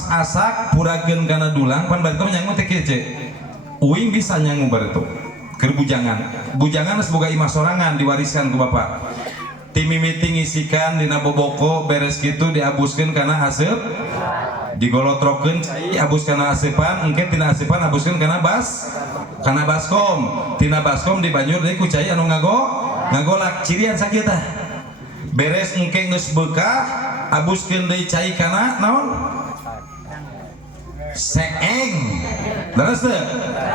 pas asak purageun kana dulang pan bari nyangu teh kieu ce uing bisa nyangu bari tuh keur bujangan boga imah sorangan diwariskan ku bapak ti mimiti ngisikan dina boboko beres kitu diabuskeun kana aseup digolotrokeun cai abus kana aseupan engke tina aseupan abuskeun kana baskom tina baskom dibanjur deui ku cai anu ngagolak cirian sakieu tah beres engke geus beukah abuskeun deui cai kana naon seeng leres teu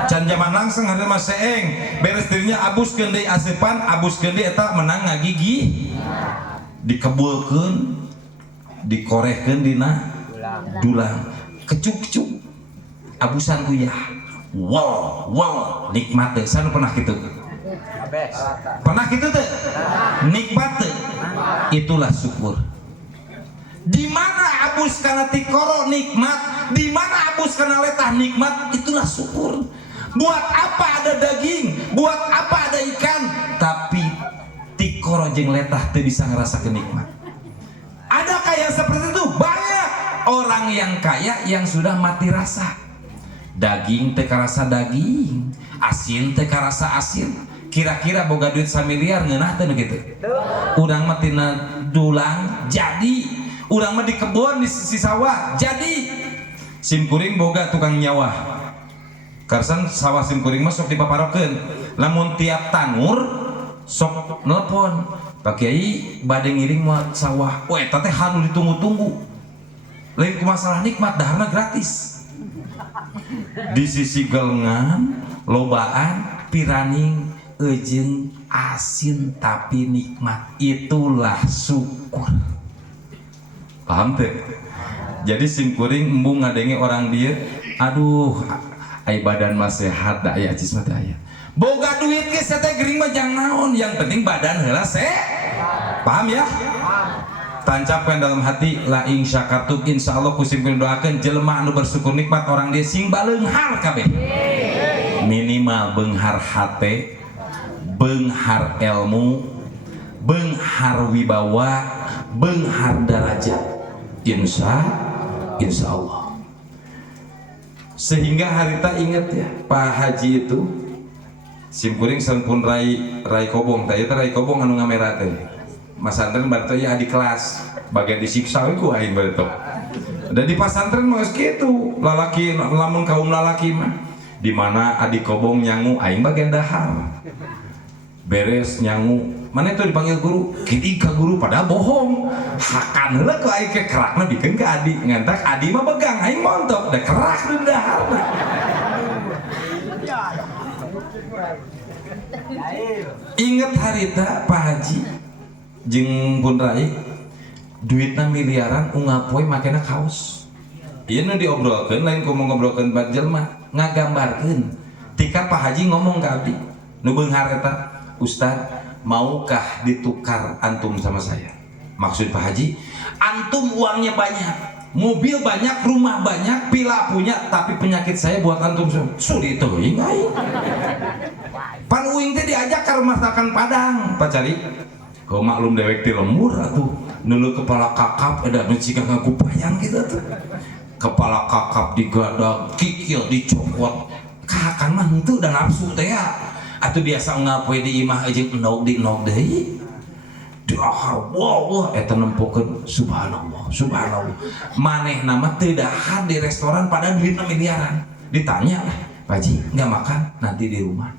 can jaman langsung hareup mah seeng beres dirinya abuskeun deui aseupan abuskeun deui eta menang ngagigi dikebulkeun dikorehkeun dina dulang kecuk-kecuk abusan kuyah wow nikmat teh sanu pernah kitu teh nikmat teh itulah syukur. Di mana abus kana tikoro nikmat, di mana abus kana letah nikmat, itulah syukur. Buat apa ada daging, buat apa ada ikan, tapi tikoro jeung letah teu bisa ngerasakeun nikmat. Adakah yang seperti itu? Banyak orang yang kaya yang sudah mati rasa. Daging teu karasa daging, asin teu karasa asin. Kira-kira boga duit 1 miliar ngeunah teh kitu. Urang mah tina dulang jadi urang mah di kebun di sisi sawah jadi simkuring boga tukang nyawa karsan sawah simkuring mah sok dipaparokeun lamun tiap tanur sok nelpon Pak Kiai bade ngiring mah sawah eta teh hanu ditunggu-tunggu lain ku masalah nikmat daharna gratis di sisi gelengan lobaan piraning ejeung asin tapi nikmat itulah syukur. Paham teh? Jadi simkuring embung ngadenge orang dia, aduh, ai badan mah sehat da aya cis mah aya. Boga duit ge teh geuring mah jang naon, yang penting badan heula Paham ya? Tancapkan dalam hati la ing syakartum insyaallah ku simkuring doakeun jelema anu bersyukur nikmat orang dia sing baleunghar kabeh. Minimal beunghar hate, beunghar ilmu, beunghar wibawa, beunghar darajat. Insya Allah. Sehingga harita ingat ya Pak Haji itu simkuring sampun rai kobong teh eta rai kobong anu ngamera teh masantren baru ya adik kelas bagian disiksa we ku aing baru teh da di pasantren mah geus kitu lalaki lamun kaum lalaki mah di mana adik kobong nyangu aing bagian dahar beres nyangu mana itu dipanggil guru kini ke guru pada bohong hakan heula ku aing ke kerakna bikeun ka adi ngantak adi mah begang aing montok da kerak di daharna inget harita Pak Haji jeung Bun Rai duitna miliaran ungapoe makena kaos ieu nu diobrolkeun lain ku ngobrolkeun bad jelema ngagambarkeun tika Pak Haji ngomong ka abdi nu beunghar eta Ustad, maukah ditukar antum sama saya? Maksud Pak Haji, antum uangnya banyak, mobil banyak, rumah banyak, pila punya, tapi penyakit saya buat antum sulit tuh, ingai. Pan uing teh diajak ke rumah makan Padang, pacari. Kau maklum dewek ti lembur atuh, nulu kepala kakap ada mencika ngaku payang gitu tuh. Kepala kakap digadag, kikil dicopot, kakan mah itu udah nafsu teh ya. Atau biasa ngapoe di imah aja enog deui dahar wow eta nempokeun subhanallah manehna mah teu dahar di restoran pada duitna miliaran ditanya lah Pak Haji nggak makan nanti di rumah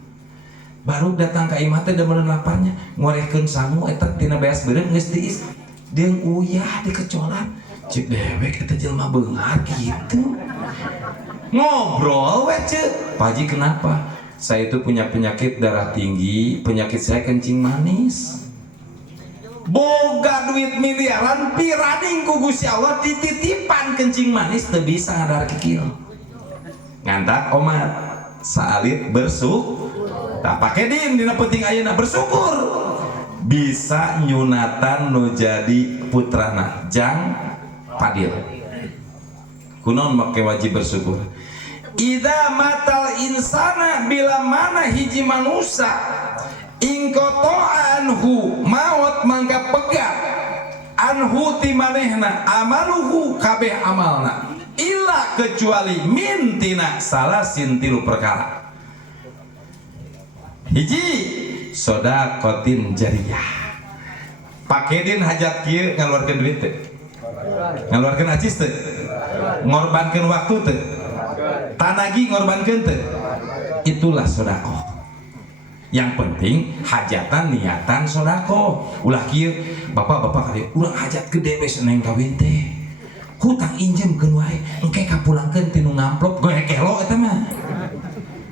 baru datang ke imah teh da meureun laparnya ngorehkeun sangu eta tina beas beureum geus tiis deung uyah dikecolan cik dewek eta jelema beunghar gitu ngobrol we ceuk Pak Haji kenapa saya itu punya penyakit darah tinggi, penyakit saya kencing manis. Boga duit miliaran, piraning ku Gusti Allah dititipan kencing manis teu bisa ngadar kikil. Ngantak omat, saalit bersyukur. Tak pake din dina penting ayeuna bersyukur. Bisa nyunatan nu jadi putrana Jang Padil. Kunaon make wajib bersyukur? Ida matal insana bila mana hiji manusia ingkoto anhu maut mangga pegat anhu ti manehna amaluhu kabeh amalna illa kecuali mintina salah sintilu perkara. Hiji sodakotin jariyah. Pakedin hajat kieu ngaluarkeun duit teu? Ngaluarkeun acis teu? Ngorbankeun waktu teu? Tanagi ngorbankeun teu? Itulah sedekah. Yang penting hajatan niatan sedekah. Ulah kieu bapak-bapak kali urang hajat gede we seneng kawin teh. Hutang injem keun wae engke kapulangkeun ti nu ngamplop goe kelo eta mah.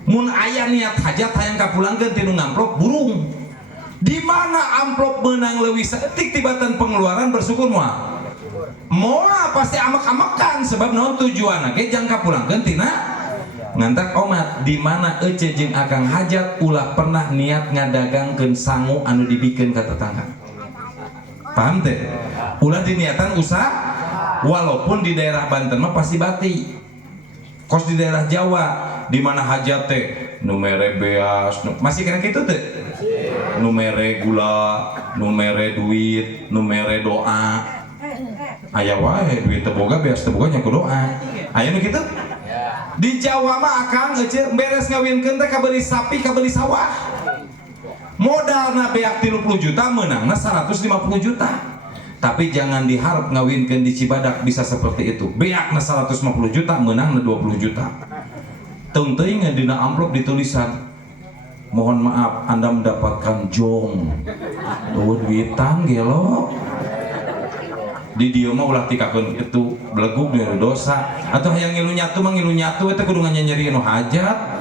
Mun aya niat hajat hayang kapulangkeun ti nu ngamplop burung. Di mana amplop menang leuwih saeutik tibatan pengeluaran bersyukur moal. Moal pasti amek-amekan sebab naon tujuanna ge jang kapulangkeun tina ngantak omat. Di mana ece jeung akang hajat ulah pernah niat ngadagangkeun sangu anu dibikeun ka tetangga. Paham teh? Ulah diniatan usaha walaupun di daerah Banten mah pasti bati. Kos di daerah Jawa di mana hajat teh nu mere beas masih kena kitu teh? Nu mere gula, nu mere duit, nu mere doa. Aya wae duit teu boga beas teu boga nya ku doa. Aya nu kitu? Di Jawa mah akang ece beres ngawinkeun teh kabeli sapi, kabeli sawah. Modalna beak 30 juta meunangna 150 juta. Tapi jangan diharap ngawinkeun di Cibadak bisa seperti itu. Beakna 150 juta meunangna 20 juta. Teung teuing dina amplop ditulisan mohon maaf Anda mendapatkan jong. Duitan gelo. Di dieu mah ulah tikakeun itu belegug nu dosa. Atuh hayang ngilu nyatu mah ngilu nyatu eta kudu nyanyeri nu hajat.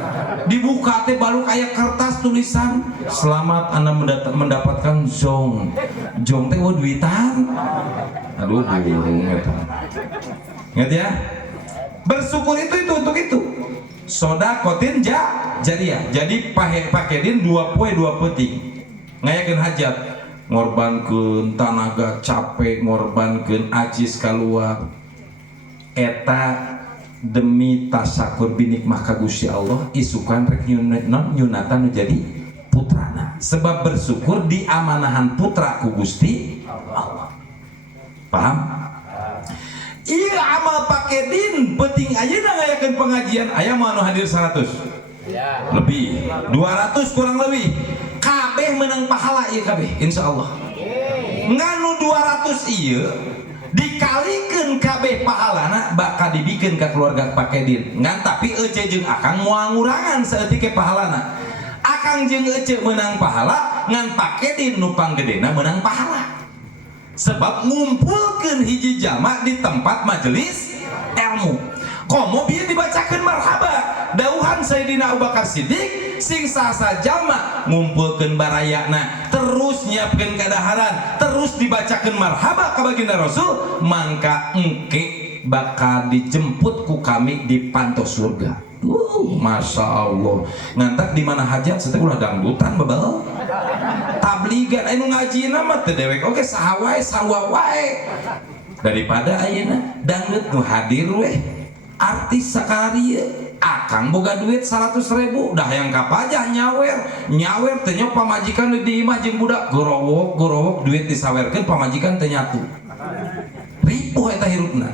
Dibuka teh baluk aya kertas tulisan selamat Anda mendapatkan jong. Jong teh duitan. Aduh burung eta. Ingat ya. Bersyukur itu untuk itu. Sodakotin jariyah. Jadi pakedin 2 poe 2 peuting. Ngayakeun hajat, ngorbankeun tanaga capek, ngorbankeun ajis kaluar. Eta demi tasakur binikmah ka Gusti Allah isukan rek nyunatan nu jadi putrana. Sebab bersyukur diamanahan putra ku Gusti Allah. Paham? Iya amal pakedin penting ayeuna ngayakeun pengajian aya mah anu hadir 100 lebih 200 kurang lebih kabeh menang pahala ieu kabeh insyaallah. Nganu 200 ieu dikalikeun kabeh pahalana bakal dibikeun ka keluarga pakedin. Ngan tapi ece jeung akang moal ngurangan saeutik ke pahalana. Akang jeung ece menang pahala ngan pakedin nu panggedena menang pahala. Sebab ngumpulkeun hiji jama di tempat majelis ilmu. Komo bieu dibacakeun marhaba. Dauhan Sayyidina Abu Bakar Siddiq sing sasa jalma ngumpulkeun barayana, terus nyiapkeun kadaharan, terus dibacakeun marhaba ka baginda Rasul, mangka engke bakal dijemput ku kami di pantos surga. Masya Allah. Ngantak di mana hajat setelah ulah dangdutan bebel. Tabligan anu ngajina mah teu dewek oge saha wae sarua wae. Daripada ayeuna dangdut nu hadir we artis sakalieu akang boga duit 100.000 dah yang kapajah nyawer teh nya pamajikan di imah jeung budak gorowok duit disawerkeun pamajikan teh nyatu. Ripuh eta hirupna.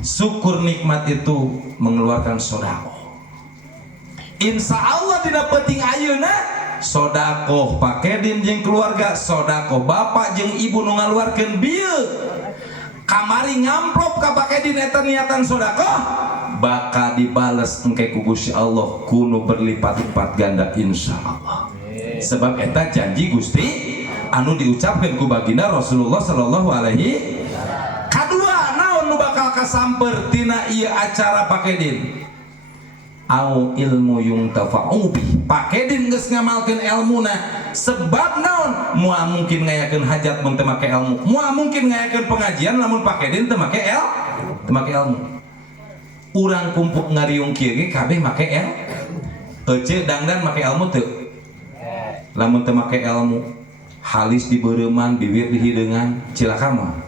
Syukur nikmat itu mengeluarkan sedekah. Insya Allah dina penting ayeuna sedekah pakedin jeung keluarga, sedekah bapak jeung ibu nu ngaluarkeun bieu. Kamari ngamplop ka pakedin eta niatan sedekah bakal dibales engke ku Gusti Allah kuno berlipat-lipat ganda insya Allah. Sebab eta janji Gusti anu diucapkeun ku baginda Rasulullah sallallahu alaihi. Kadua naon nu bakal kasamper tina ieu acara pakedin? Au ilmu yuntafa'u bi. Pakedin geus ngamalkeun ilmuna. Sebab naon? Moal mungkin ngayakeun hajat mun teu make ilmu. Moal mungkin ngayakeun pengajian lamun pakedin teu make ilmu. Urang kumpul ngariung kieu ge kabeh make ilmu. Ece dangdan make ilmu teu? Lamun teu make ilmu, halis dibeureumang, bibir dihideungan, cilaka mah.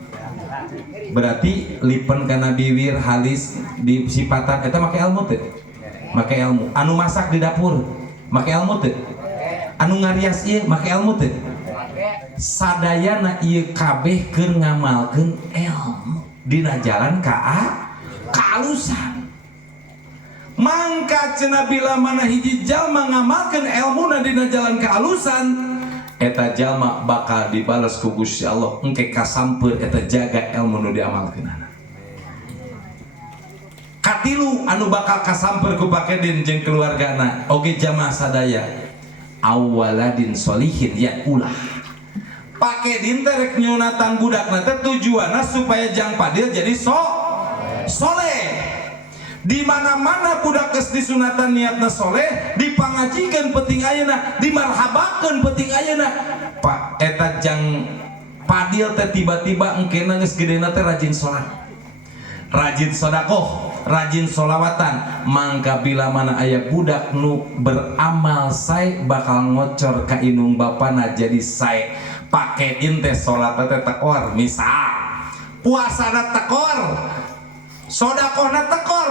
Berarti lipen kana bibir halis di sipatan eta make ilmu teu? Make ilmu. Anu masak di dapur make ilmu teu? Anu ngarias ieu make ilmu teu? Sadayana ieu kabeh keur ngamalkeun ilmu dina jalan ka kealusan. Mangka cenah bila mana hiji jalma ngamalkeun elmuna dina jalan kealusan, eta jalma bakal dibalas ku Gusti Allah engke kasampeur eta jaga ilmu nu diamalkeunana. Katilu anu bakal kasampeur ku Pakedin jeung keluargana oge jamaah sadaya, awaladin solihin ya ulah. Pakedin teh rek nyunatan budakna teh tujuanna supaya jang Padil jadi soleh. Di mana-mana budak geus disunatan niatna soleh, dipangajikeun penting ayeuna, dimarhabakeun penting ayeuna. Pak eta jang Padil teh tiba-tiba engkena geus gedena teh rajin salat, rajin sedekah, rajin sholawatan. Mangka bila mana aya budak nu beramal sae bakal ngocor ka indung bapana jadi sae. Pakedin teh salat teh tekor, misal puasana tekor, sedekahna tekor,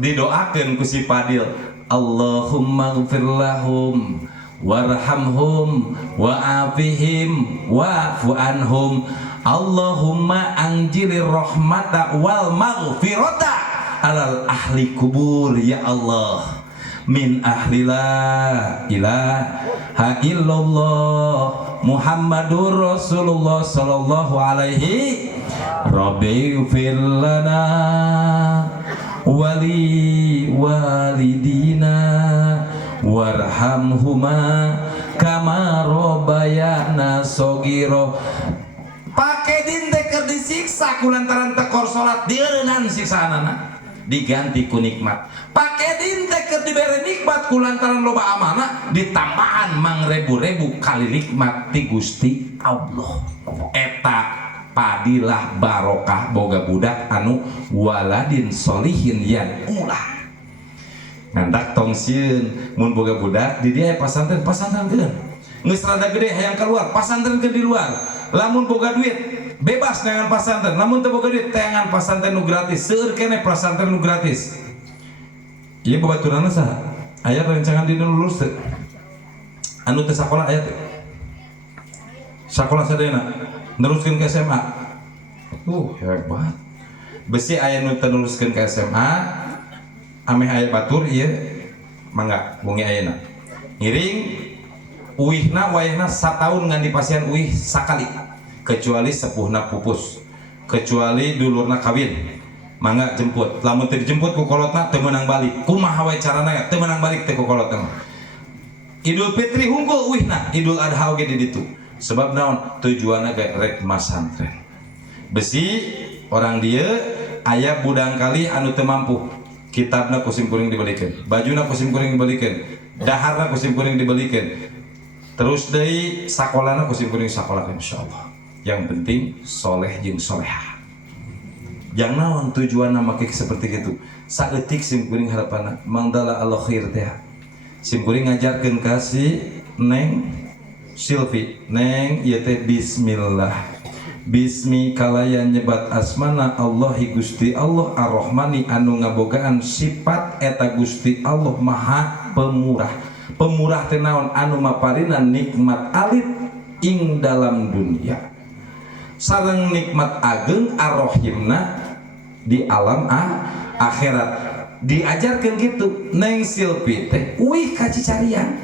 didoakeun ku si Padil, Allahumma ighfir lahum warhamhum wa'afihim wa'fu anhum Allahumma anjilir rahmata wal maghfirata alal ahli kubur ya Allah min ahli la ilaha illallah Muhammadur Rasulullah sallallahu alaihi Rabbi ighfir lana wali walidina warhamhuma kama rabbayana shogiro. Pakedin teh keur disiksa kulantaran tekor salat dieureunnan siksaanana diganti ku nikmat. Pakedin teh keur dibere nikmat kulantaran loba amanah ditambahan mangrebu-rebu kali nikmat ti Gusti Allah. Eta padilah barokah boga budak anu waladin solihin yan ulah. Ngandak tong sieun mun boga budak di dia pasantren keun geus rada gede hayang keluar pasantren ke di luar. Lamun boga duit bebas dengan pasantren, lamun teu boga duit tayangan pasantren nu gratis. Seueur keneh pasantren nu gratis. Ieu babaturanna saha? Aya rencangan dina lulus teu? Anu teu sakola aya teu? Sakola sadayana neruskeun ke SMA. Hebat. Besi aya nu teu neruskeun ke SMA, ameh aya batur ieu mangga bungi ayeuna. Ngiring uihna wayahna sataun ngan dipasihan uih sakali. Kecuali sepuhna pupus, kecuali dulurna kawin. Mangga jemput. Lamun teu dijemput ku kolotna teu meunang balik. Kumaha wae carana teu meunang balik teh ku kolotna. Idul Fitri hungkul uihna, Idul Adha oge di ditu. Sebab naon tujuanna ge rek masantren. Besi orang dia aya budang kali anu teu mampu, kitabna ku simkuring dibelikeun, bajuna ku simkuring dibelikeun, daharna ku simkuring dibelikeun. Terus deui sakolana ku simkuring sakolakeun insyaallah. Yang penting soleh jeung solehah. Yang naon tujuanna make seperti itu? Saeutik simkuring harapanna mangdala Allah khair teh. Simkuring ngajarkeun ka si Neng Silvi, Neng ieu teh bismillah. Bismi kalayan nyebat asmana Allahi Gusti Allah Ar-Rahmani anu ngabogaan sifat eta Gusti Allah Maha Pemurah. Pemurah teh naon? Anu maparinan nikmat alit ing dalam dunia sareng nikmat ageng ar-rahimna di alam akhirat. Diajarkeun kitu Neng Silvi teh uih kacicarian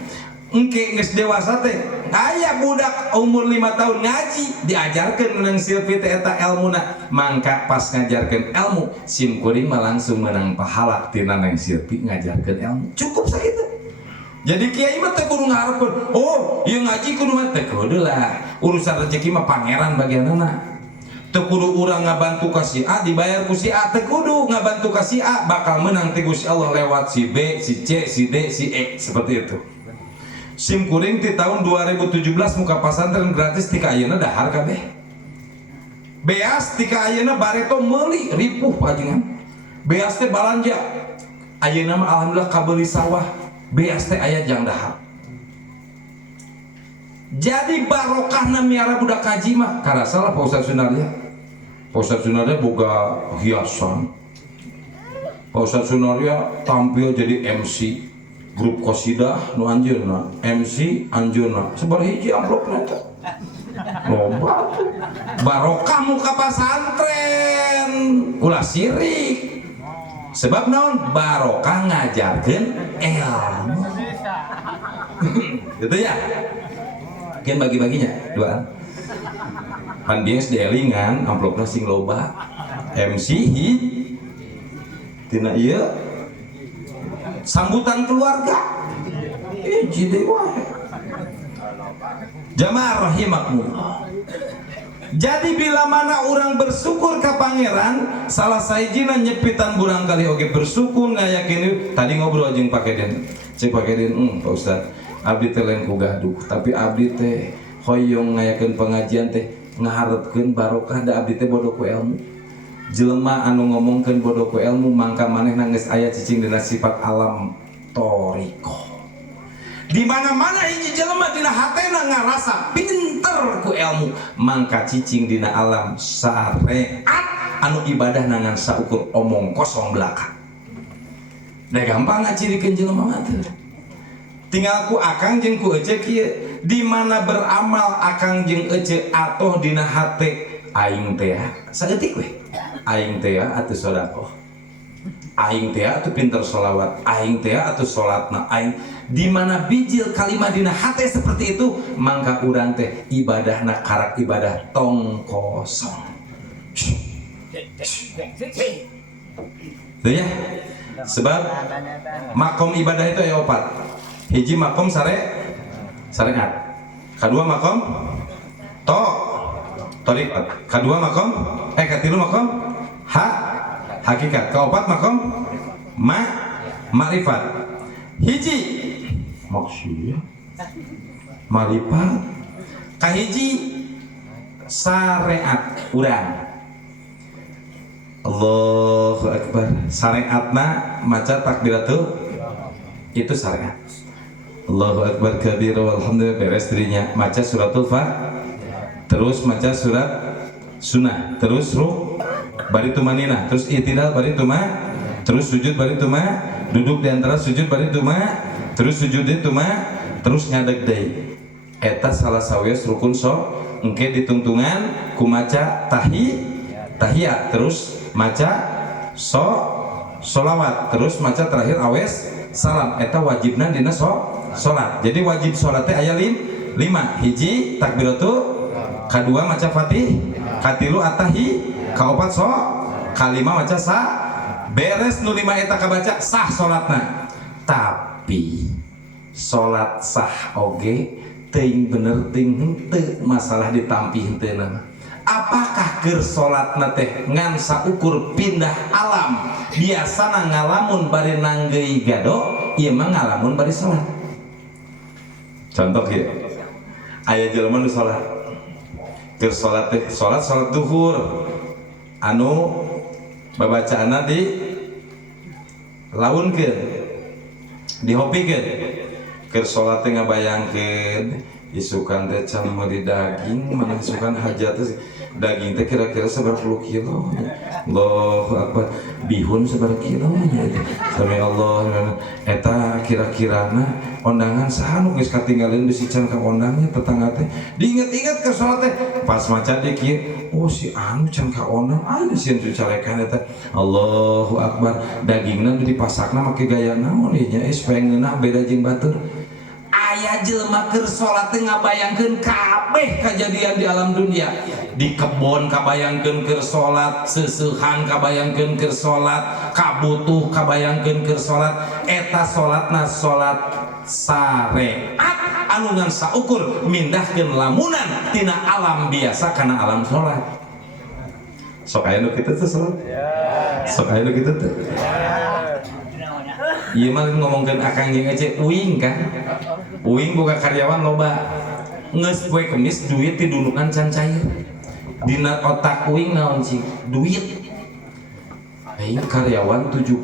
engke geus dewasa teh aya budak umur 5 tahun ngaji diajarkeun Neng Silvi teh eta elmuna. Mangka pas ngajarkeun ilmu simkuring mah langsung menang pahala tina Neng Silvi ngajarkeun ilmu. Cukup sakitu. Jadi kiai mah teh kudu ngaharepkeun, oh ieu ngaji kudu mah teh kudu lah. Urusan rezeki mah pangeran bagianna. Teu kudu urang ngabantu ka si A dibayar ku si A, teu kudu ngabantu ka si A bakal menang ti Gusti Allah lewat si B, si C, si D, si E seperti itu. Simkuring ti tahun 2017 muka pasantren gratis tika ayeuna dahar kabeh. Beas tika ayeuna bareto meuli ripuh pajengan. Beas teh balanja. Ayeuna mah alhamdulillah kabeuli sawah. Beas teh aya jang dahar. Jadi barokahna miara budak kaji mah karasalah Pak Ustaz Sunarja. Pak Ustaz Sunarja boga hiasan. Pak Ustaz Sunarja tampil jadi MC grup qasidah nu anjeunna, MC anjeunna. Sebar hiji amplopna teh. Loba barokah muka pasantren. Ulah sirik. sebab naon barokah ngajarkeun ilmu. Gitu ya. Kian bagi-baginya dua. Pan bias delingan amplopna sing loba. MC tina ieu sambutan keluarga. Hiji deui wae. Jamaah rahimakumullah. Jadi bila mana orang bersyukur ke pangeran, salah sahijina nyepitan burang kali oge bersyukur ngayakin. Tadi ngobrol jeung Pak Keden. Cek Pak Keden, Pak Ustad, abdi teh lain ku gaduh, tapi abdi teh hoyong ngayakeun pengajian teh ngaharepkeun barokah da abdi teh bodoh ku ilmu. Jelema anu ngomongkeun bodoh ku ilmu mangka manehna geus aya cicing dina sifat alam toriko. Di mana-mana hiji jelema dina hatena ngarasa pinter ku ilmu, mangka cicing dina alam syariat anu ibadah nangan saukur omong kosong belaka. Da gampang ngacirikeun jelema mah teh. Tinggal ku akang jeung ku ece kieu, di mana beramal akang jeung ece atoh dina hate aing teh saeutik we. Aing teh atuh sedekah. Aing teh atuh pinter sholawat, aing teh atuh salatna, aing di mana bijil kalimah dina hate seperti itu, mangka urang teh ibadahna karak ibadah tong kosong. Tuh ya. Sebab makom ibadah itu aya opat. Hiji makom syariat. Kedua makom thariqat. Kedua makom katilu makom hakikat. Kaopat makom ma'rifat. Hiji maksudnya ma'rifat. Kahiji syariat urang. Allahu Akbar. Syariatna maca takbiratul itu syariat. Allahu Akbar kabira walhamdulillah beres dirinya. Maca suratul terus maca surat sunnah, terus bari tumanina, terus i'tidal bari tuma, terus sujud bari tuma, duduk di antara sujud bari tuma, terus sujud di tuma, terus ngadeg deui. Eta salah sawios rukun engke ditungtungan ku maca tahiyat, terus maca sholawat, terus maca terakhir awes salam. Eta wajibna dina sholat. Jadi wajib sholat teh aya 5. Hiji takbiratul, kadua maca fatih, katilu atahi, kaopat kalima maca beres nu 5 eta kabaca sah sholatna. Tapi sholat sah oge teuing bener teuing henteu masalah ditampi henteuna. Apakah keur sholatna teh ngan saukur pindah alam biasana ngalamun bari nanggeui gado, ieu mah ngalamun bari sholat. Contoh ya, aya jelema nu sholat keur sholat teh sholat duhur anu babacaanna di launkeun dihopikeun keur sholat teh ngabayangkeun isukan teh can meuli daging mana isukan hajat teh daging teh kira-kira seberapa kilo. Allahu Akbar. Bihun seberapa kilo nya teh. Sami Allah eta kira-kirana ondangan saha nu geus katinggalin bisi can ka ondangnya tetangga teh. Diinget-inget ke salat teh pas maca deui kieu, oh si anu can ka ondang aya sieun calekan eta. Allahu Akbar. Dagingna nu dipasakna make gaya naon ieu nya supaya ngeunah beda jeung batur. Aya jelema keur salat teh ngabayangkeun kabeh kajadian di alam dunia. Di kebon kabayangkeun keur salat, seueuhan kabayangkeun keur salat, kabutuh kabayangkeun keur salat. Eta salatna salat syariat anu ngan saukur mindahkeun lamunan tina alam biasa kana alam salat. Sok aya nu kitu teh salat? Sok aya nu kitu teh? Ieu mah ngomongkeun akang jeung ece uing kan. Uing boga karyawan loba. Ngeus poe Kemis duit didulukan can cair. Dina otak uing naon sih? Duit. Aing karyawan 70.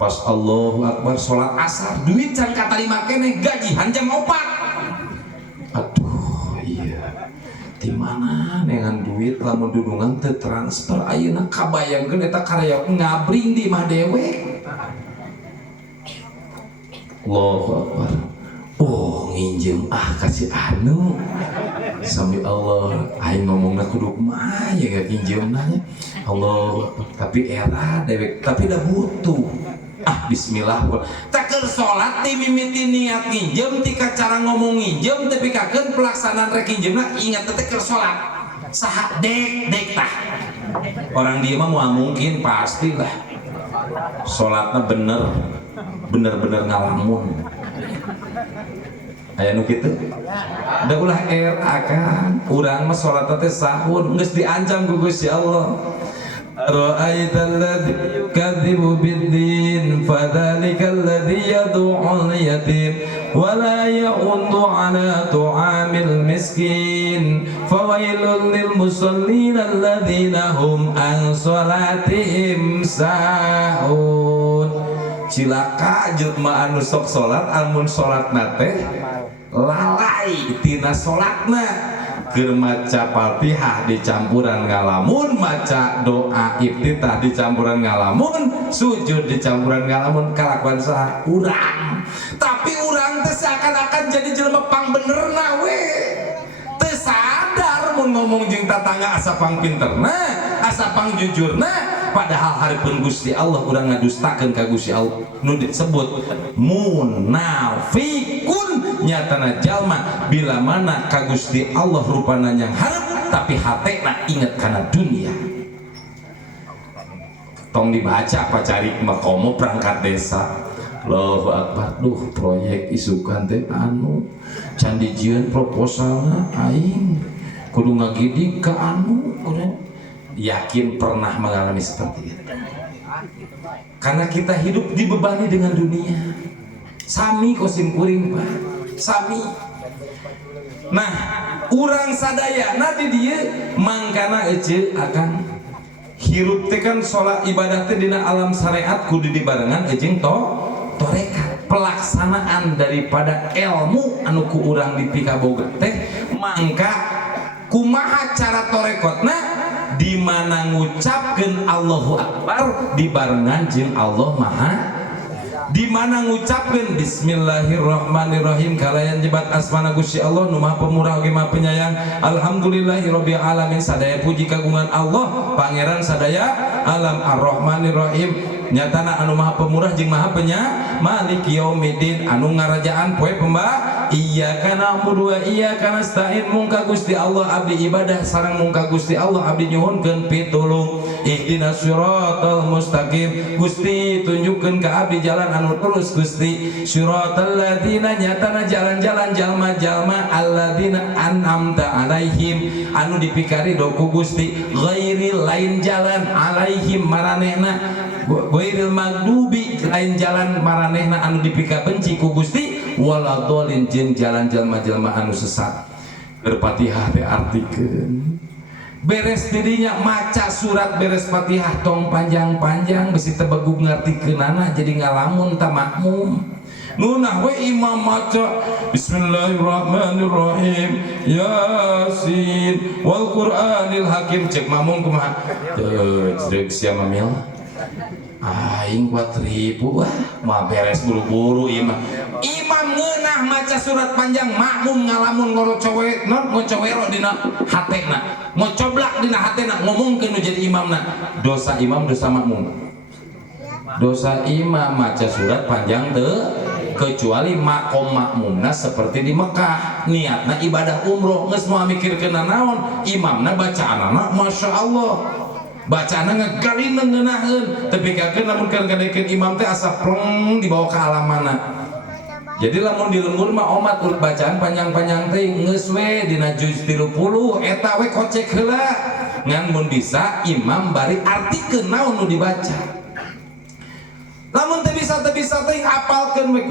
Pas Allahu Akbar salat asar, duit can katarima keneh gajihan jam 4. Aduh, iya. Di mana dengan duit lamun dudungan teu transfer ayeuna kabayangkeun eta karyawan ngabring di imah dewe. Allahu Akbar. Oh nginjem kasih anu Sami Allah, aing ngomongna kudu mah ya gak kinjeumna nya. Allah, tapi era dewek, tapi dah butuh. Bismillah. Taker salat ti mimiti niat nginjem ti cara ngomong nginjem tapi kakeun pelaksanaan rek nginjemna ingat teh keur salat. Saha dek tah. Orang dia mah moal mungkin pastilah. Salatna bener ngalamun. Aya nu kitu. Da ulah era kan. Urang mah salat teh sahun geus diancam ku Gusti Allah. Ra'aital ladzi yukadzibu bid-din fadzalikal ladzi yad'ul yatim wa la ya'uddu 'ala tu'amil miskin fawailul lil musallin alladzina hum an salatihim sahun. Cilaka jelema anu sok salat amun salatna teh lalai tina salatna. Keur maca Fatihah dicampuran ngalamun, maca doa iftitah dicampuran ngalamun, sujud dicampuran ngalamun, kalakuan saha urang. Tapi urang teh seakan-akan jadi jelema pang benerna we. Teu sadar mun ngomong jeung tatangga asa pang pinterna, asa pang jujurna, padahal hareupeun Gusti Allah urang ngadustakeun ka Gusti Allah. Nu disebut munafikun nyatana jalma bila mana ka Gusti Allah rupana yang harap tapi hatena inget kana dunia. Tong dibaca apa cari makomo perangkat desa. Allahu Akbar, duh proyek isukan teh anu candi jieun proposalna aing kudu ngagidik ka anu yakin pernah mengalami seperti itu. Karena kita hidup dibebani dengan dunia. Sami kosim kuring Pak. Sami. Nah, urang sadayana di dieu mangkana ece akan hirup teh kan salat ibadah teh dina alam syariat kudu dibarengan jeung torekat. Pelaksanaan daripada ilmu anu ku urang dipikaboga teh mangka kumaha cara torekotna di mana ngucapkeun Allahu Akbar dibarengan jeung Allah Maha, di mana ngucapkeun Bismillahirrahmanirrahim kalayan jebat asmana Gusti Allah nu Maha Pemurah oge Maha Penyayang. Alhamdulillahirabbil alamin, sadaya puji kagungan Allah pangeran sadaya alam Ar-Rahmanirrahim nyatana anu Maha Pemurah jeung Maha Penyayang. Maliki yaumiddin anu ngarajaan poe pemba. Iyyaka na'budu wa iyyaka nasta'in, mungka Gusti Allah abdi ibadah sareng mungka Gusti Allah abdi nyuhunkeun pitulung. Ihdinas siratal mustaqim, Gusti tunjukkeun ka abdi jalan anu lurus Gusti. Siratal ladzina nyatana jalan-jalan jalma-jalma alladzina an'amta alaihim anu dipikari doku Gusti, ghairil lain jalan alaihim maranehna, ghairil magdubi lain jalan maranehna anu dipika benci ku Gusti, waladolin jeung jalan jalma-jalma anu sesat. Keur Fatihah teh artikeun beres didinya maca surat beres Fatihah tong panjang-panjang besi tebegug ngartikeunana jadi ngalamun ta makmum. Nunah we imam maca Bismillahirrahmanirrahim Yasin wal Qur'anil Hakim, cek makmum kumaha ceuk sia mamil aing kuat ribu wah mah beres buru-buru imam ngeunah maca surat panjang, makmum ngalamun ngorocowe non ngocowero dina hatena, ngocoblak dina hatena ngomongkeun nu jadi imamna. Dosa imam dosa makmum. Dosa imam maca surat panjang teu kecuali makom makmumna seperti di Mekah niatna ibadah umroh geus moal mikirkeun naon imamna bacaanana masya Allah bacaanna ngagalina ngeunaheun tapi kakeun lamun keur ngadekeun imam teh asa plong dibawa ka alamana. Jadi lamun di lembur mah omat ulah bacaan panjang-panjang teh geus we dina juz 30 eta we kocek heula ngan mun bisa imam bari artikeun naon nu dibaca. Lamun teu bisa teh apalkeun we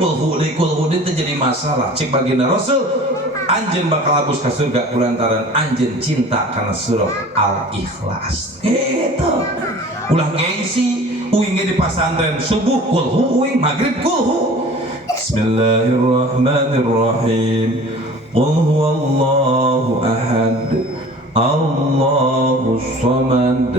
kulhu teh jadi masalah. Cik baginda Rasul anjeun bakal abus ka surga kulantaran anjeun cinta kana surah Al-Ikhlas. Gitu. Ulah gengsi uing di pasantren subuh kulhu uing maghrib kulhu. Bismillahirrahmanirrahim. Qul huwallahu ahad. Allahus samad.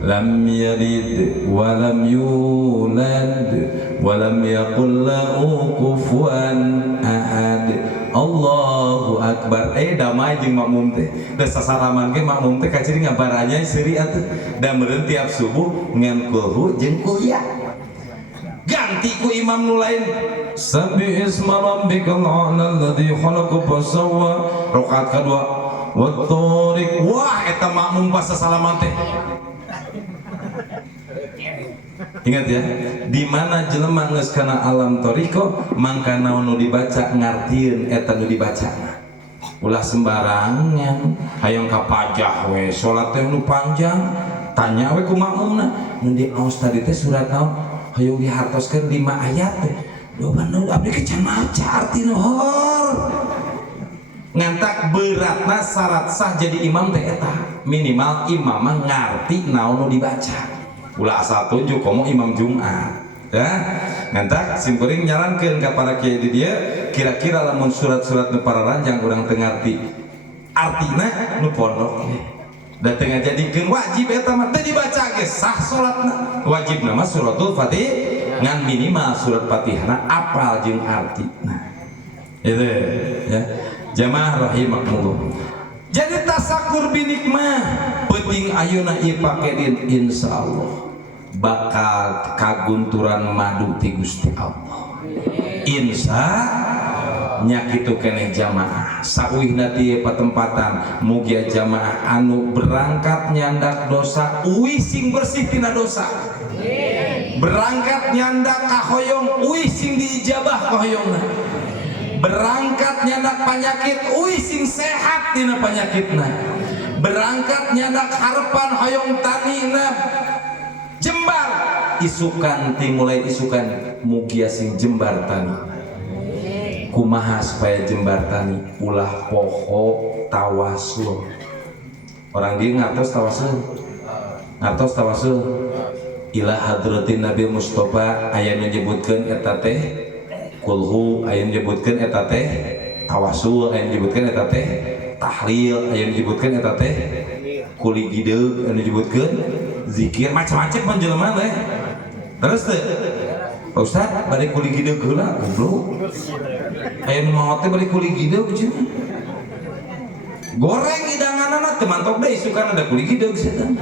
Lam yalid wa lam yulad wa lam yakul lahu kufuwan ahad. Allahu akbar damai jeung makmum teh da sasaraman ge makmum teh kaciri ngabaranya seuri atuh da meureun tiap subuh ngan kulhu jeung kuliah ganti ku imam nu lain sabbi isma rabbikal a'la alladzi khalaqa fasawwa rakaat kedua wat-tariq wah eta makmum pas salaman teh ingat ya di mana jelema geus kana alam toriko mangka naon nu dibaca ngartieun eta nu dibacana ulah sembarangan hayang kapajah we salat teh nu panjang tanya we ku makmumna nu diaos tadi teh surat naon hayang dihartoskeun 5 ayat teh do bandung abdi ke can maca arti nuhur ngantak beratna syarat sah jadi imam teh eta minimal imam ngarti naon nu dibaca ulah asal tunjuk komo imam Jumat ya ngantak simkuring nyarankeun ka para kiai di dieu kira-kira lamun surat-surat nu pararanjang urang teu ngarti artina nu pondok da teu ngajadikeun wajib eta mah teu dibaca ge sah salatna wajibna mah suratul Fatih ngan minimal surat Fatihna apal jeung artina itu ya jamaah rahimakumullah. Jadi tasakur binikmah penting ayeuna ieu pake din insyaallah bakal kagunturan madu ti Gusti Allah. Insya nya kitu keneh jamaah sauihna ti patempatan mugia jamaah anu berangkat nyandak dosa uih sing bersih tina dosa. Berangkat nyandak kahoyong uih sing diijabah kahoyongna. Berangkat nyandak penyakit uih sing sehat tina penyakitna. Berangkat nyandak harapan hoyong tanina jembar isukan mulai isukan mugia sing jembar tani kumaha supaya jembar tani ulah poho tawasul orang dia ngartos tawasul ila hadratin Nabi Mustafa aya menyebutkan eta teh kulhu aya menyebutkan eta teh tawasul aya menyebutkan eta teh tahlil aya menyebutkan eta teh kuli gideug anu disebutkeun zikir macam-macam panjelema teh terus teh Pak Ustaz bari kuli gideug heula goblok aya nu maot teh bari kuli gideug cenah goreng hidanganna teh mantok deui sukan ada kuli gideug cenah.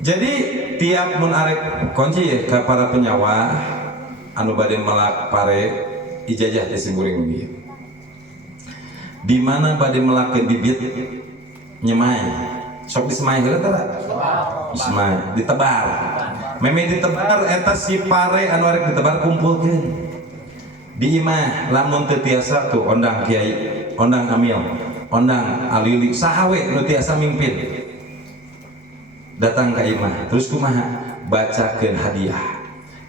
Jadi tiap mun arek kunci ya ka para penyawa anu bade melak pare ijazah teh simkuring ieu di mana bade melakeun bibit nyemai sok disemai heula tara disemai ditebar meme ditebar eta si pare anu arek ditebar kumpulkeun di imah lamun teu tiasa tuh ondang kiai ondang amil ondang alili saha we nu tiasa mimpin datang ka imah terus kumaha bacakeun hadiah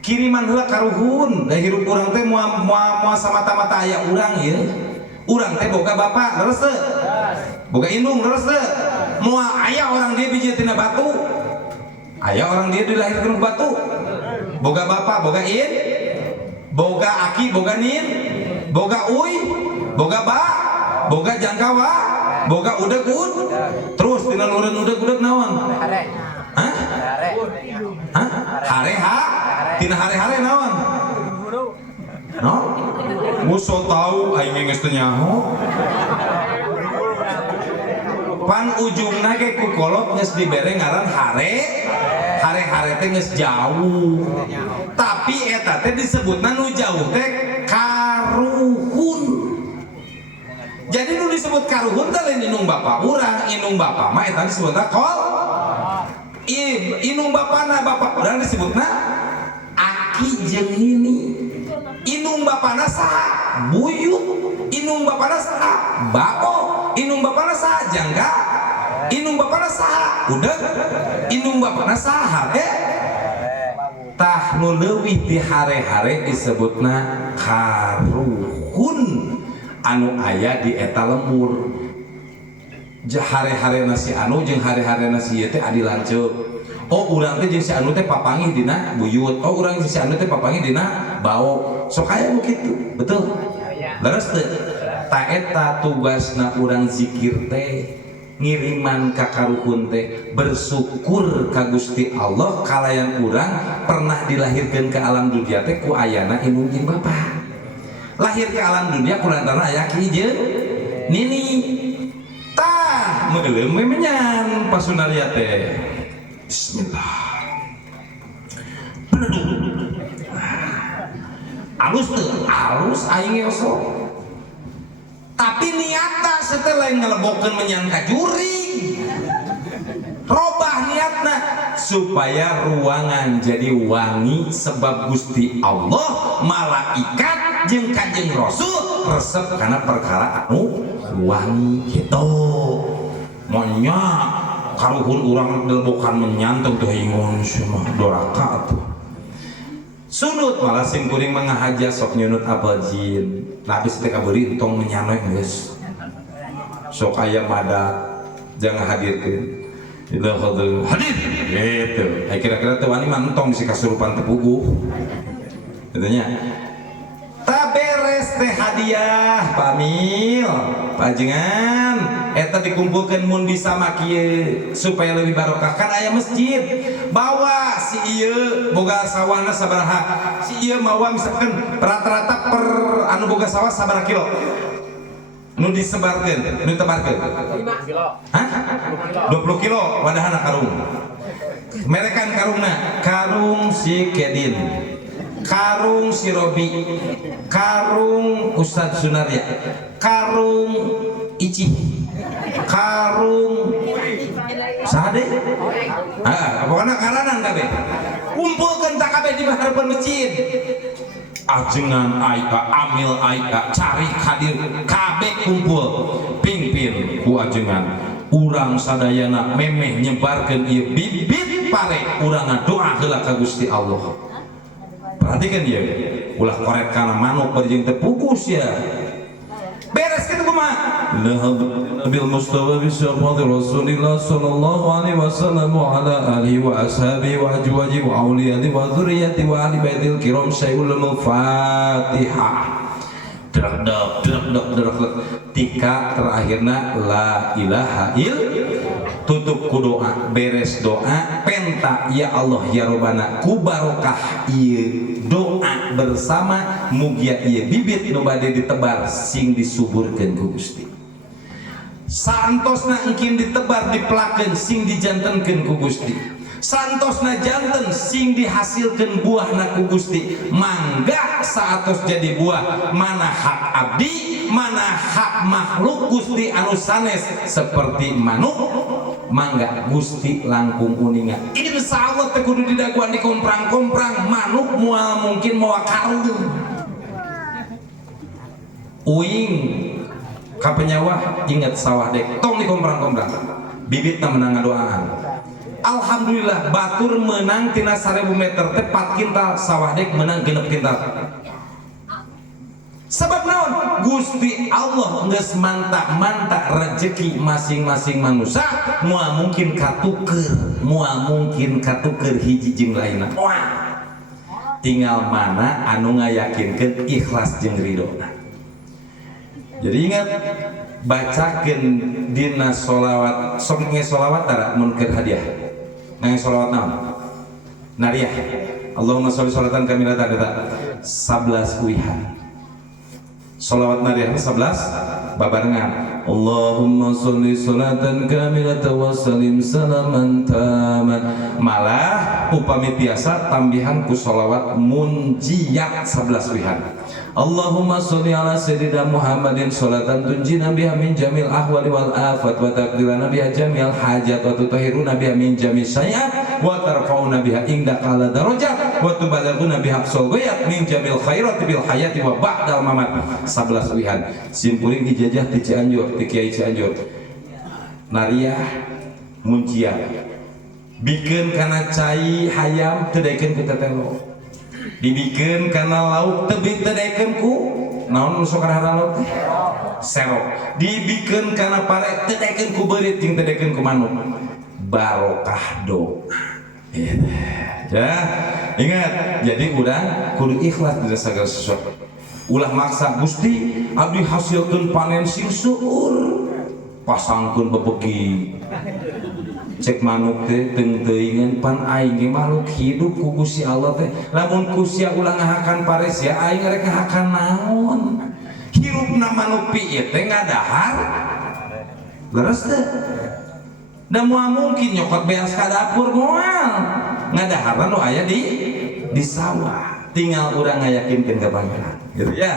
kiriman heula karuhun da hirup urang teh moal samata-mata aya urang ieu urang teh boga bapak leres teu boga indung leres teu moal aya orang dia biji tina batu aya orang dia dilahirkeun batu boga bapak boga in boga aki boga nin boga uy boga ba boga jangkawa boga udeg terus tina lureun udeg naon hah hah hare ha tina hare-hare naon no muso tahu aing geus teu nyaho pan ujungna ge ku kolot geus dibere ngaran hare teh geus jauh tapi eta teh disebutna nu jauh teh karuhun. Jadi nu disebut karuhun teh lain inung bapa urang inung bapa mah eta disebutna kol inung bapana bapak urang disebutna aki jeung nini inung bapana saha buyut inung bapana saha bako inung bapana saha jangga inung bapana saha udeg inung bapana saha tah nu leuwih ti hare-hare disebutna karuhun anu aya di eta lembur hare-hare nasi anu jeung hare-hare nasi ieu teh adi lanceuk oh urang teh jeung si anu teh papangih dina buyut oh urang jeung si anu teh papangih dina bau sok aya nu kitu betul leres teu ta eta tugasna urang zikir teh ngiriman ka karuhun teh bersyukur ka Gusti Allah kalayan urang pernah dilahirkeun ke alam dunia teh ku ayana indung jeung bapa lahir ke alam dunia kulantaran aya ki jeung nini tah meuleum we menyan pasunaria teh bismillah alus tuh alus aing osok tapi niatna setelah ngelebokeun menyan ka juring robah niatna supaya ruangan jadi wangi sebab Gusti Allah malaikat jeung Kanjeng Rasul resep karena perkara anu wangi gitu monya karuhun urang delebokan menyantung tuh ingon semua doraka tuh sunut malah sing kuring mengahaja sok nyunut apel jin labis teh kabeureun tong menyanoy geus sok aya madak jangan hadirkeun itu hadir gitu kira-kira teh wani mantong si kasurupan tepuguh katanya tak beres teh hadiah pamil pajengan eta dikumpulkan mun bisa makieu supaya lebih barokah kan aya masjid bawa si ieu boga sawana sabaraha si ieu mawa misalkan rata-rata per anu boga sawah sabaraha kilo nu disebarkeun nu tebarkeun 5 kilo hah 20 kilo wadahana karung merekan karungna karung si Kedin karung si Robi karung Ustadz Sunaria karung Ici karung sade pokoknya karanan kabeh kumpulkeun tak kabeh di harapan masjid ajengan aika amil aika cari hadir kabeh kumpul pingpin ku ajengan urang sadayana memeh nyebarkeun ieu bibit pare urang ngadoa heula ka Gusti Allah perhatikan ya ulah korek kana manuk jeung teu pugus ya beres kitu kumaha Nabil Mustafa bi syafati Rasulillah sallallahu alaihi wasallam wa ala alihi wa ashabihi wa ajwaji wa auliyati wa dzurriyyati wa ahli baitil kiram syai'ul Fatihah derak tika terakhirna la ilaha tutup ku doa beres doa penta ya Allah ya Rabbana ku barokah ieu doa bersama mugia ieu bibit nu bade ditebar sing disuburkeun ku Gusti santosna engkin ditebar dipelakeun sing dijantenkeun ku Gusti santosna janten sing dihasilkeun buahna ku Gusti mangga saatos jadi buah mana hak abdi mana hak makhluk Gusti anu sanes seperti manuk mangga Gusti langkung uningan insyaallah teh kudu didaguan di komprang-komprang manuk moal mungkin moal karung uing ka penyawah inget sawah dek tong di komprang-komprang bibitna menang ngadoaan alhamdulillah batur menang tina 1000 meter teh 4 kintal sawah dek menang 6 kintal sebab naon Gusti Allah geus mantap-mantap rezeki masing-masing manusia moal mungkin katuker hiji jeung lainna tinggal mana anu ngayakinkeun ikhlas jeung ridona jadi ingat bacakeun dina sholawat sok nge sholawat tara mun keur hadiah nge sholawat naon nariyah Allahumma sholli sholatan kamilatan eta 11 wihan sholawat nariyah 11 babarengan Allahumma sholli sholatan kamilatan wa sallim salaman taman malah upami tiasa tambihan ku sholawat munjiat 11 wihan Allahumma sholli ala sayyidina Muhammadin sholatan tunjina biha min jamil ahwali wal afat wa taqdirana biha jamil hajat wa tutahhiruna biha min jamil syai'at wa tarfa'una biha indaka ala darajat wa tubalaghuna biha aqsal ghayat min jamil khairat bil hayati wa ba'dal mamat 11 wihan simpuring dijajah ti Cianjur ti Kiai Cianjur nariyah munciat bikin kana cai hayam teu daekeun ku tetelo dibikeun kana lauk tebih teu daekeun ku naon nu sok karahara lauk serok dibikeun kana pare teu daekeun ku beurit jeung teu daekeun ku manuk barokah doa ya ingat jadi urang kudu ikhlas di segala sesuatu ulah maksa Gusti abdi hasilkeun panen sing seueur pasangkeun bebegi cek manuk teh teuing-teuingan pan aing ge makhluk hidup ku Gusti Allah teh lamun ku sia ulah ngahakan pares ya aing rek ngahakan naon hirupna manupi teh ngadahar leres teh. Da moal mungkin nyokot beas ka dapur moal ngadahar nu aya di sawah. Tinggal urang ngayakinkeun ka pangeran gitu ya.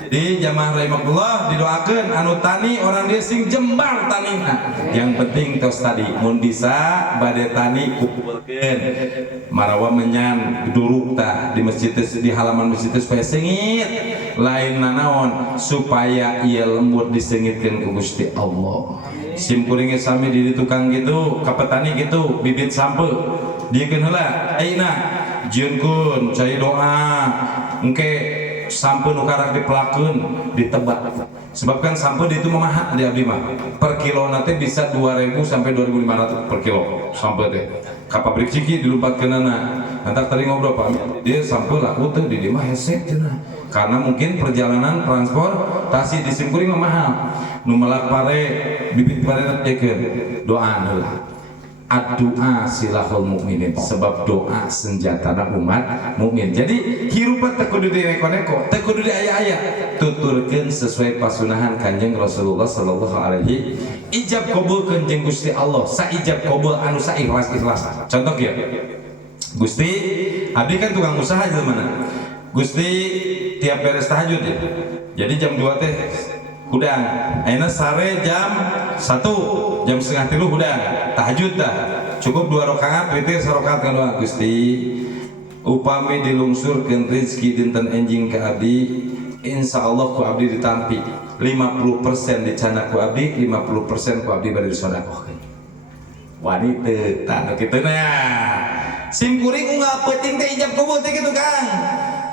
Jadi jamaah rahimakumullah didoakeun anu tani orang dia sing jembar tanina. Yang penting tos tadi mun bisa bade tani kumpulkeun marawa menyan duruk tah di masjid di halaman masjid supaya sengit lain nanaon supaya ieu lembut disengitkeun ku Gusti Allah. Sim kuring sami di tukang gitu ka petani gitu bibit sampe diekeun heula ayeuna jieunkeun cai doa engke sampai nu karak dipelakeun ditebak sebab kan sampai itu memahat di abdi mah per kilo nanti bisa 2000 sampai 2500 per kilo sampai teh ka pabrik ciki dilumpatkeunana nanti tadi ngobrol Pak dia sampai laku teh di mah hese cenah karena mungkin perjalanan transportasi di simkuring mahal nu melak pare bibit pare teh doa heula ad-doa silahul mukminin sebab doa senjatana umat mukmin. Jadi hirupat teu kudu direko-reko, teu kudu diaya-aya, tuturkeun sesuai pasunahan Kanjeng Rasulullah sallallahu alaihi ijab qabulkeun jeung Gusti Allah, saijab qabul anu saikhlas-ikhlas. Contoh ya. Gusti, abdi kan tukang usaha di mana? Gusti tiap beres tahajud ya. Jadi jam 2 teh hudang, ayeuna sare jam 1 jam setengah 3 hudang tahajud dah cukup 2 rakaat witir sarakaat kadua Gusti upami dilungsurkeun rezeki dinten enjing ka abdi insyaallah ku abdi ditampi 50% dicana ku abdi 50% ku abdi bari disedekahkeun wani teu tah kitu na sim kuring unggal peuting teh ijab qabul teh kitu Kang